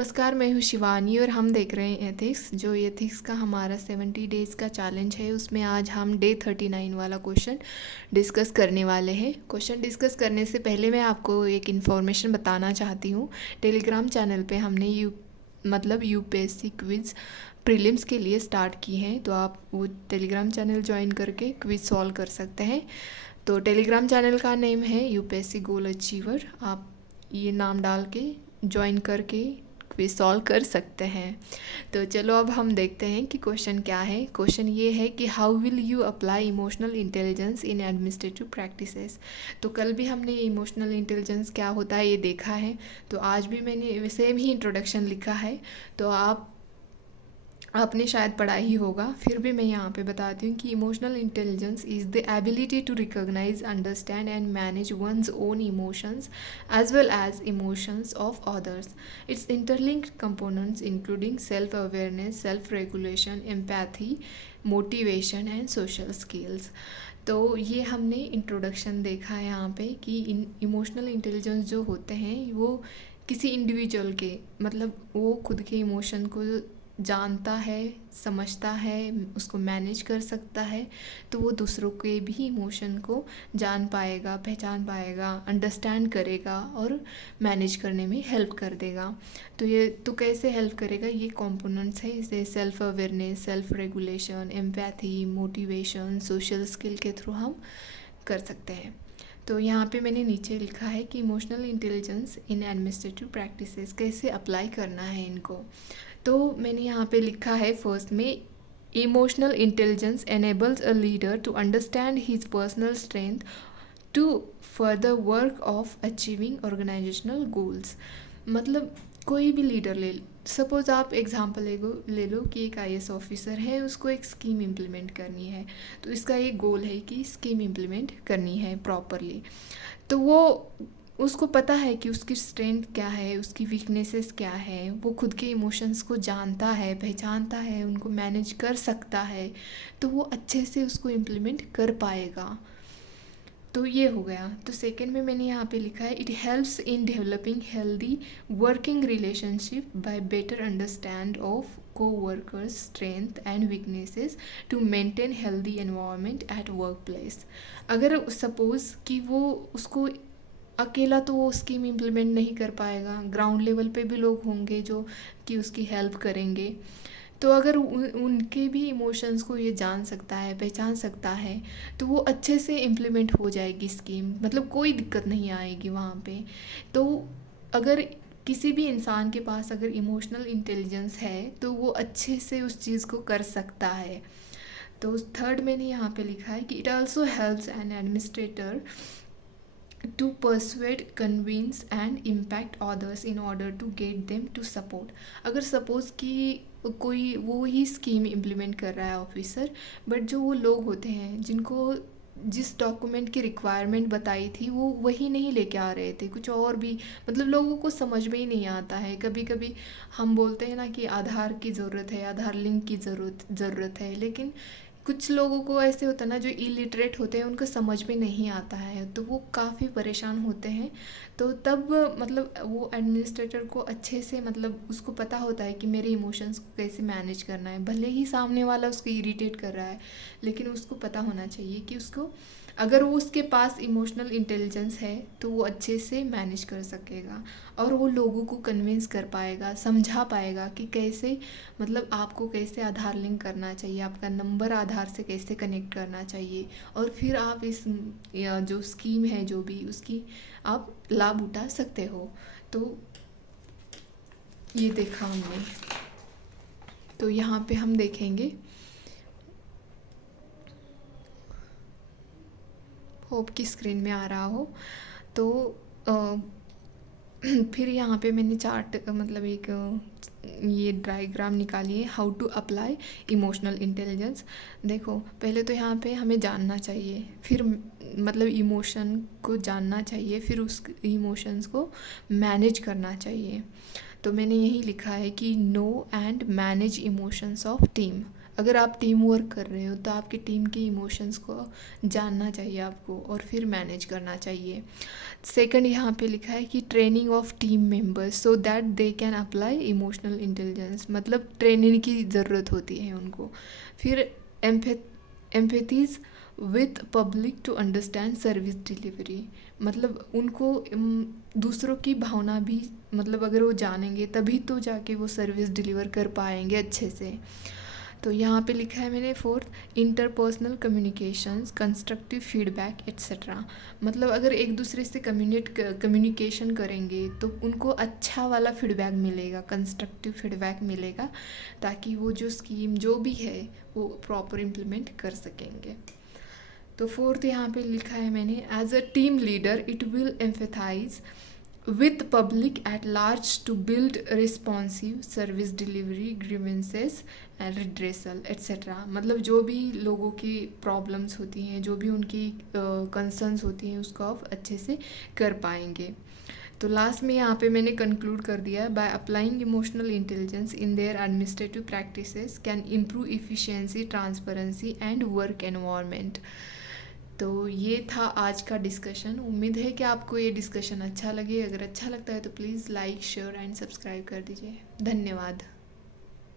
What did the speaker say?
नमस्कार, मैं हूँ शिवानी और हम देख रहे हैं एथिक्स। जो एथिक्स का हमारा 70 डेज़ का चैलेंज है, उसमें आज हम डे 39 वाला क्वेश्चन डिस्कस करने वाले हैं। क्वेश्चन डिस्कस करने से पहले मैं आपको एक इन्फॉर्मेशन बताना चाहती हूँ। टेलीग्राम चैनल पे हमने यूपीएससी क्विज़ प्रीलिम्स के लिए स्टार्ट की हैं, तो आप वो टेलीग्राम चैनल ज्वाइन करके क्विज़ सॉल्व कर सकते हैं। तो टेलीग्राम चैनल का नेम है यूपीएससी गोल अचीवर। आप ये नाम डाल के ज्वाइन करके क्विज सॉल्व कर सकते हैं। तो चलो अब हम देखते हैं कि क्वेश्चन क्या है। क्वेश्चन ये है कि how will you apply emotional intelligence in administrative practices. तो कल भी हमने इमोशनल इंटेलिजेंस क्या होता है ये देखा है, तो आज भी मैंने सेम ही इंट्रोडक्शन लिखा है। तो आपने शायद पढ़ा ही होगा, फिर भी मैं यहाँ पे बताती हूँ कि emotional intelligence is the ability to recognise, understand and manage one's own emotions as well as emotions of others. Its interlinked components including self-awareness, self-regulation, empathy, motivation and social skills. तो ये हमने इंट्रोडक्शन देखा है यहाँ पे कि emotional intelligence जो होते हैं वो किसी इंडिविजुअल के वो खुद के इमोशन को जानता है, समझता है, उसको मैनेज कर सकता है, तो वो दूसरों के भी इमोशन को जान पाएगा, पहचान पाएगा, अंडरस्टैंड करेगा और मैनेज करने में हेल्प कर देगा। तो कैसे हेल्प करेगा, ये कंपोनेंट्स है, इसे self awareness, self regulation, empathy, motivation, social skill के थ्रू हम कर सकते हैं। तो यहाँ पे मैंने नीचे लिखा है कि इमोशनल इंटेलिजेंस इन एडमिनिस्ट्रेटिव प्रैक्टिसेस कैसे अप्लाई करना है इनको। तो मैंने यहाँ पे लिखा है फर्स्ट में, emotional intelligence enables a leader to understand his personal strength to further work of achieving organisational goals. कोई भी लीडर ले, सपोज़ आप एग्जांपल ले लो कि एक आईएएस ऑफिसर है, उसको एक स्कीम इम्प्लीमेंट करनी है, तो इसका एक गोल है कि स्कीम इम्प्लीमेंट करनी है प्रॉपरली। तो वो उसको पता है कि उसकी स्ट्रेंथ क्या है, उसकी वीकनेसेस क्या है, वो खुद के इमोशंस को जानता है, पहचानता है, उनको मैनेज कर सकता है, तो वो अच्छे से उसको इम्प्लीमेंट कर पाएगा। तो ये हो गया। तो सेकंड में मैंने यहाँ पे लिखा है, it helps in developing healthy working relationship by better understand of co-workers strength and weaknesses to maintain healthy environment at workplace। अगर सपोज़ कि वो उसको अकेला तो वो स्कीम इम्प्लीमेंट नहीं कर पाएगा, ग्राउंड लेवल पे भी लोग होंगे जो कि उसकी हेल्प करेंगे, तो अगर उनके भी इमोशंस को ये जान सकता है, पहचान सकता है, तो वो अच्छे से इम्प्लीमेंट हो जाएगी स्कीम, कोई दिक्कत नहीं आएगी वहाँ पे। तो अगर किसी भी इंसान के पास अगर इमोशनल इंटेलिजेंस है तो वो अच्छे से उस चीज़ को कर सकता है। तो थर्ड मैंने यहाँ पे लिखा है कि it also helps an administrator to persuade, convince and impact others in order to get them to support। अगर सपोज़ कि कोई वो ही स्कीम इम्प्लीमेंट कर रहा है ऑफिसर, बट जो वो लोग होते हैं जिनको जिस डॉक्यूमेंट की रिक्वायरमेंट बताई थी वो वही नहीं लेके आ रहे थे, कुछ और भी, लोगों को समझ में ही नहीं आता है। कभी कभी हम बोलते हैं ना कि आधार की ज़रूरत है, आधार लिंक की ज़रूरत है, लेकिन कुछ लोगों को ऐसे होता है ना जो इलिटरेट होते हैं, उनको समझ में नहीं आता है, तो वो काफ़ी परेशान होते हैं। तो तब वो एडमिनिस्ट्रेटर को अच्छे से उसको पता होता है कि मेरे इमोशंस को कैसे मैनेज करना है। भले ही सामने वाला उसको इरिटेट कर रहा है, लेकिन उसको पता होना चाहिए कि उसको, अगर वो उसके पास इमोशनल इंटेलिजेंस है तो वो अच्छे से मैनेज कर सकेगा और वो लोगों को कन्विंस कर पाएगा, समझा पाएगा कि कैसे आपको कैसे आधार लिंक करना चाहिए, आपका नंबर आधार से कैसे कनेक्ट करना चाहिए, और फिर आप इस जो स्कीम है जो भी उसकी आप लाभ उठा सकते हो। तो ये देखा हमने। तो यहाँ पे हम देखेंगे, होप की स्क्रीन में आ रहा हो। तो फिर यहाँ पे मैंने चार्ट एक ये डायग्राम निकाली है, how to apply emotional intelligence. देखो पहले तो यहाँ पे हमें जानना चाहिए, फिर इमोशन को जानना चाहिए, फिर उस इमोशंस को मैनेज करना चाहिए। तो मैंने यही लिखा है कि know and manage emotions of team. अगर आप टीम वर्क कर रहे हो तो आपकी टीम के इमोशंस को जानना चाहिए आपको और फिर मैनेज करना चाहिए। सेकंड यहाँ पे लिखा है कि training of team members so that they can apply emotional intelligence, मतलब ट्रेनिंग की ज़रूरत होती है उनको। फिर empathies with public to understand service delivery, मतलब उनको दूसरों की भावना भी, मतलब अगर वो जानेंगे तभी तो जाके वो सर्विस डिलीवर कर पाएंगे अच्छे से। तो यहाँ पे लिखा है मैंने fourth interpersonal communications, constructive feedback etcetera, मतलब अगर एक दूसरे से कम्युनिकेशन करेंगे तो उनको अच्छा वाला फीडबैक मिलेगा, कंस्ट्रक्टिव फीडबैक मिलेगा, ताकि वो जो स्कीम जो भी है वो प्रॉपर इम्प्लीमेंट कर सकेंगे। तो फोर्थ यहाँ पे लिखा है मैंने as a team leader it will empathise with public at large to build responsive service delivery grievances and redressal etc, मतलब जो भी लोगों की प्रॉब्लम्स होती हैं, जो भी उनकी कंसर्न्स होती हैं, उसको आप अच्छे से कर पाएंगे। तो लास्ट में यहाँ पे मैंने कंक्लूड कर दिया, by applying emotional intelligence in their administrative practices can improve efficiency, transparency and work environment. तो ये था आज का डिस्कशन। उम्मीद है कि आपको ये डिस्कशन अच्छा लगे। अगर अच्छा लगता है तो please like, share and subscribe कर दीजिए। धन्यवाद।